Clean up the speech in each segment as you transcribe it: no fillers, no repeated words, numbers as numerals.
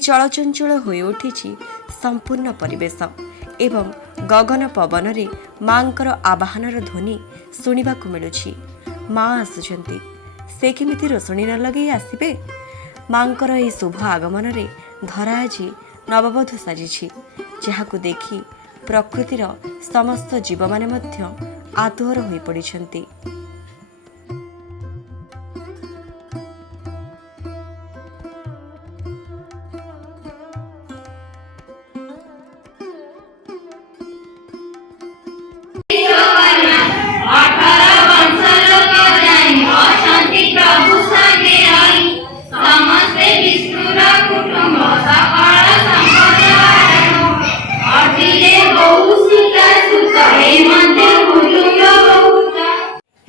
चलचंचल होई उठिछि संपूर्ण परिवेश एवं गगन पवन रे मांकर आवाहनर ध्वनि शुणिबाकु मिलुछि। माँ आसुछंती, से केमिति रोशनी न लगे आसिबे। मांकर एही शुभ आगमन रे धरा आज नवबधू साजिछि, जाहाकु देखि प्रकृतिर समस्त जीव माने मध्य आतुर होई पड़िछंती।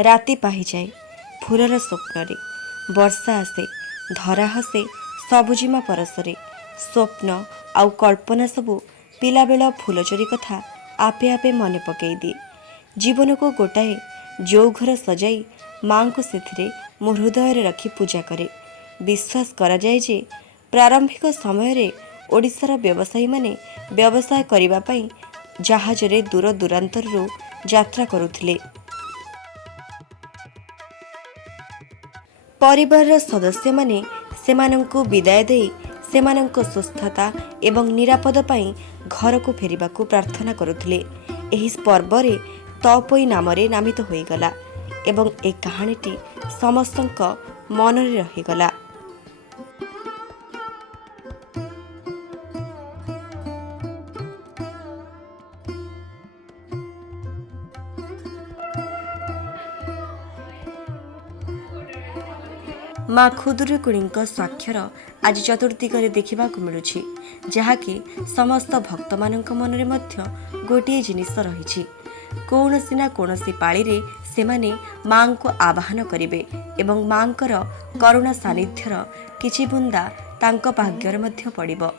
राति पाहि जाए फूलर स्वप्न वर्षा आसे धरा हसे सबुजिमा परसरे स्वप्न आउ कल्पना सबू पिलाबेल फूलचोरी कथा आपे आपे मन पकई दिए। जीवन को गोटाए जो घर सजाई माँ को से मो हृदय रखी पूजा करे। विश्वास करा जाए जे प्रारंभिक समय रे ओडिशार व्यवसायी माने व्यवसाय करिबा पई जहाज रे दूर दूरांतरु यात्रा करुथिले। परिवार सदस्य माने सेमानंकु विदाय दे सेमानंको सुस्थता एवं निरापद पाई घर को फेरिबा को प्रार्थना करुथिले। एही पर्व रे तपोई नामरे नामित होईगला एवं ए कहानीटी समस्तंक मनरे रहीगला। माँ खुदुरुकुणी स्वाक्षर आज चतुर्दिगरे देखा मिलुछि, जहाँकि समस्त भक्त मानक मनरे मध्य गोटे जिनिस रही। कौनसी ना कौनसी पाली रे सेमाने माँ को आवाहन करिवे एवं माँकर करुणा सानिध्यर किछि बुंदा तांक भाग्यर मध्य पड़िबो।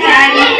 Sorry,